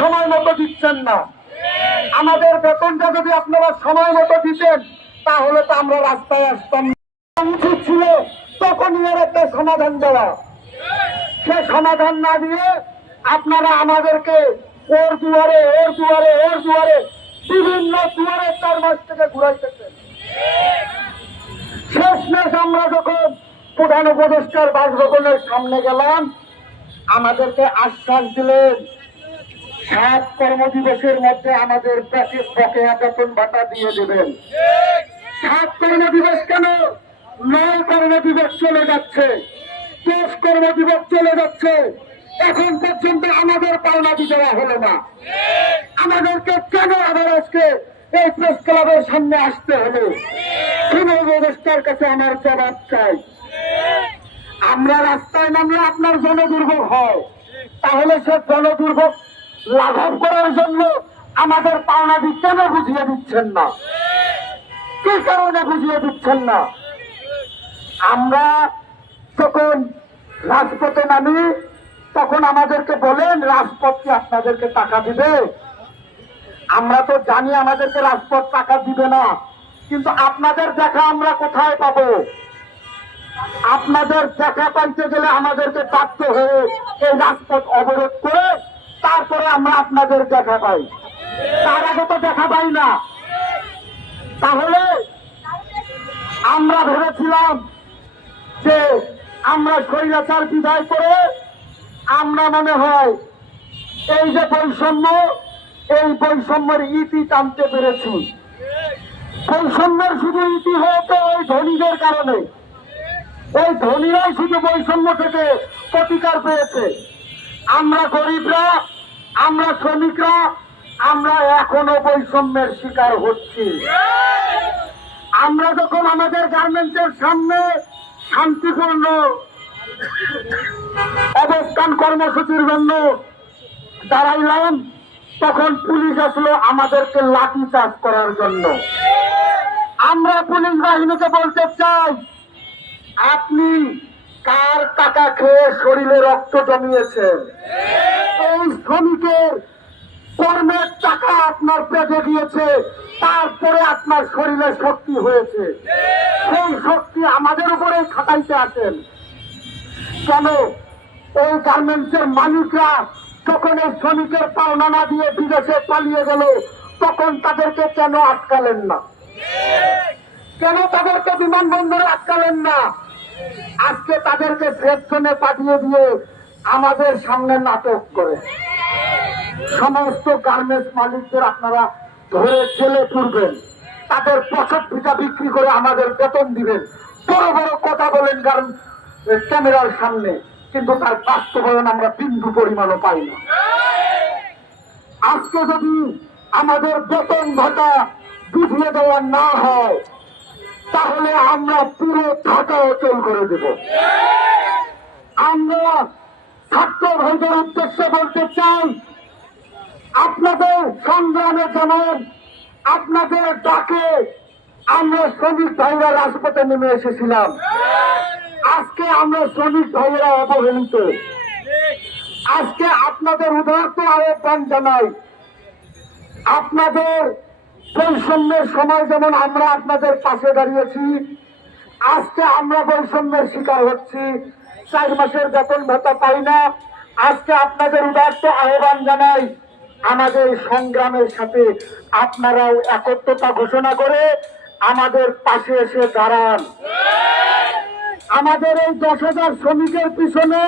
সময় মতো দিচ্ছেন না। আমাদের বেতনটা যদি আপনারা সময় মতো দিতেন তাহলে তো আমরা রাস্তায় আসতাম না। উচিত ছিল তখনই এর একটা সমাধান দেওয়া। সে সমাধান না দিয়ে আপনারা আমাদেরকে ওর দুয়ারে বিভিন্ন দুয়ারে 4 মাস থেকে ঘুরাইতেছেন। শেষমেশ আমরা যখন প্রধান উপদেষ্টার বাসভবনের সামনে গেলাম, আমাদেরকে আশ্বাস দিলেন 7 কর্মদিবসের মধ্যে আমাদের বকেয়া বেতন ভাতা দিয়ে দেবেন। 7 কর্মদিবস কেন, 9 কর্মদিবস চলে যাচ্ছে, 10 কর্মদিবস চলে যাচ্ছে, এখন পর্যন্ত আমাদের পাওনা দেওয়া হলো না। আমাদেরকে কেন আবার আজকে এই প্রেস ক্লাবের সামনে আসতে হলো? উপদেষ্টার কাছে আমার জবাব চাই। আমরা রাস্তায় নামলে আপনার জনদুর্ভোগ হয়, তাহলে সে জনদুর্ভোগ লাঘব করার জন্য আমাদের পাওনাদি কেন বুঝিয়ে দিচ্ছেন না? কি কারণে বুঝিয়ে দিচ্ছেন না? আমরা যখন রাজপথে নামি তখন আমাদেরকে বলেন রাজপথ কি আপনাদেরকে টাকা দিবে? আমরা তো জানি আমাদেরকে রাজপথ টাকা দিবে না, কিন্তু আপনাদের দেখা আমরা কোথায় পাবো? আপনাদের দেখা পাইতে গেলে আমাদেরকে বাধ্য হয়ে এই রাজপথ অবরোধ করে তারপরে আমরা আপনাদের দেখা পাই, তার আগে তো দেখা পাই না। তাহলে আমরা ভেবেছিলাম যে আমরা স্বৈরাচার বিদায় করে আমরা মনে হয় এই যে বৈষম্য, এই বৈষম্যের ইতি টানতে পেরেছি। বৈষম্যের শুধু ইতি হয়েছে ওই ধনীদের কারণে, ওই ধনীরাই শুধু বৈষম্য থেকে প্রতিকার পেয়েছে। আমরা গরিবরা, আমরা শ্রমিকরা, আমরা এখনো বৈষম্যের শিকার হচ্ছি। আমরা যখন আমাদের গার্মেন্টসের সামনে শান্তিপূর্ণ অবস্থান কর্মসূচির জন্য দাঁড়াইলাম, তখন পুলিশ আসলো আমাদেরকে লাঠিচার্জ করার জন্য। আমরা পুলিশ বাহিনীকে বলতে চাই, আপনি কার টাকা খেয়ে শরীরে রক্ত জমিয়েছেন? এই শ্রমিকের কর্মের টাকা আপনার পেটে গিয়েছে, তারপরে আপনার শরীরে শক্তি হয়েছে। সেই শক্তি আমাদের উপরে খাটাইতে আসেন কেন? এই গার্মেন্টসের মালিকরা যখন এই শ্রমিকের পাওনা না দিয়ে বিদেশে পালিয়ে গেল, তখন তাদেরকে কেন আটকালেন না? কেন তাদেরকে বিমানবন্দরে আটকালেন না? আজকে তাদেরকে ফ্রেশনে পাঠিয়ে দিয়ে আমাদের সামনে নাটক করে। সমস্ত গার্মেন্টস মালিকদের আপনারা ধরে জেলে পুরবেন, তাদের পছন্দ ভিটা বিক্রি করে আমাদের বেতন দিবেন, বড় বড় কথা বলেন ক্যামেরার সামনে, কিন্তু তার বাস্তবায়ন আমরা বিন্দু পরিমাণও পাই না। আজকে যদি আমাদের বেতন ভাতা বুঝিয়ে দেওয়া না হয়, তাহলে আমরা পুরো ঢাকা অচল করে দেব। আমরা ছাত্র ভাইদের উদ্দেশ্যে বলতে চাই, আপনাদের সংগ্রামে যেমন আপনাদের ডাকে আমরা শ্রমিক ভাইরা রাজপথে নেমে এসেছিলাম, আজকে আমরা শ্রমিক ভাইয়েরা অবহেলিত। আজকে আপনাদের উদারত আহ্বান জানাই, আপনাদের বৈষম্যের সময় যেমন আমরা আপনাদের পাশে দাঁড়িয়েছি, আজকে আমরা বৈষম্যের শিকার হচ্ছি, 4 মাসের বেতন ভাতা পাই না। আজকে আপনাদের উদারত আহ্বান জানাই, আমাদের সংগ্রামের সাথে আপনারাও একত্রতা ঘোষণা করে আমাদের পাশে এসে দাঁড়ান। আমাদের এই 10,000 শ্রমিকের পিছনে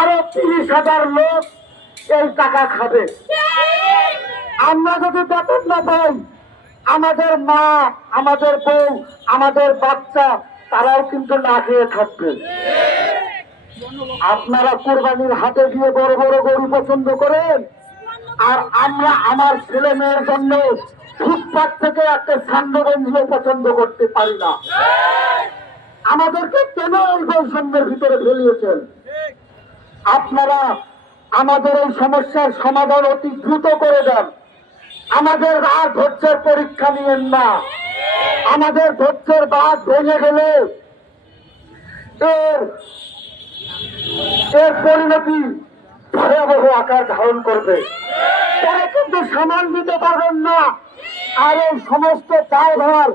আরো 30,000 লোক এই টাকা খাবে। আমরা যদি বেতন না পাই, আমাদের মা, আমাদের বউ, আমাদের বাচ্চা তারাও কিন্তু না খেয়ে থাকবে। আপনারা কোরবানির হাটে গিয়ে বড় বড় গরু পছন্দ করেন, আর আমরা আমার ছেলে মেয়ের জন্য ফুটপাত থেকে একটা সান্ডগঞ্জিও পছন্দ করতে পারি না। আমাদেরকে কেন এই বৈষম্যের ভিতরে ফেলিয়েছেন? আপনারা আমাদের এই সমস্যার সমাধান অতি দ্রুত করে দেন। আমাদের আর ধৈর্যের পরীক্ষা নিয়েন না। আমাদের ধৈর্যের বাঁধ ভেঙে গেলে এর পরিণতি ভয়াবহ আকার ধারণ করবে। তারা কিন্তু সামাল দিতে পারবেন না। আর এই সমস্ত দায়ভার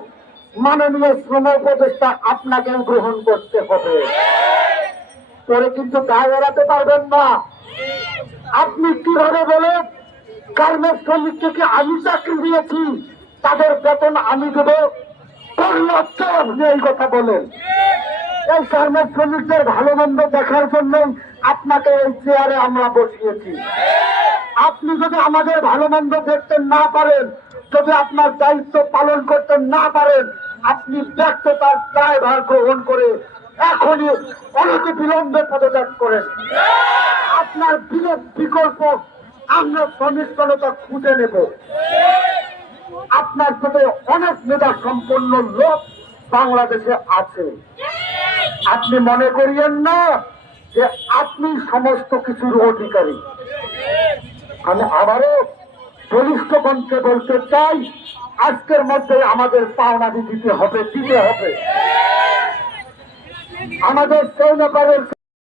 মাননীয় শ্রম উপদেষ্টা আপনাকে গ্রহণ করতে হবে। পরে কিন্তু দায় এড়াতে পারবেন না। আপনি কিভাবে বলেন গার্মেন্টস শ্রমিককে আমি চাকরি দিয়েছি, তাদের বেতন আমি দেব? কোন লজ্জায় আপনি এই কথা বলেন? এই গার্মেন্টস শ্রমিকদের ভালো মন্দ দেখার জন্যই আপনাকে এই চেয়ারে আমরা বসিয়েছি। আপনি যদি আমাদের ভালো মন্দ দেখতে না পারেন, যদি আপনার দায়িত্ব পালন করতে না পারেন, আপনি ব্যর্থতার দায়ভার গ্রহণ করে এখনই অনতি বিলম্বে পদত্যাগ করেন। আপনার বিকল্প আমরা শ্রমিক জনতা খুঁজে নেব। আপনার সাথে অনেক মেধা সম্পন্ন লোক বাংলাদেশে আছে। আপনি মনে করিয়েন না যে আপনি সমস্ত কিছুর অধিকারী। আমি আবারও বলিষ্ঠ কণ্ঠে বলতে চাই, আজকের মধ্যে আমাদের পাওনা দিতে হবে। আমাদের সেই ব্যাপারের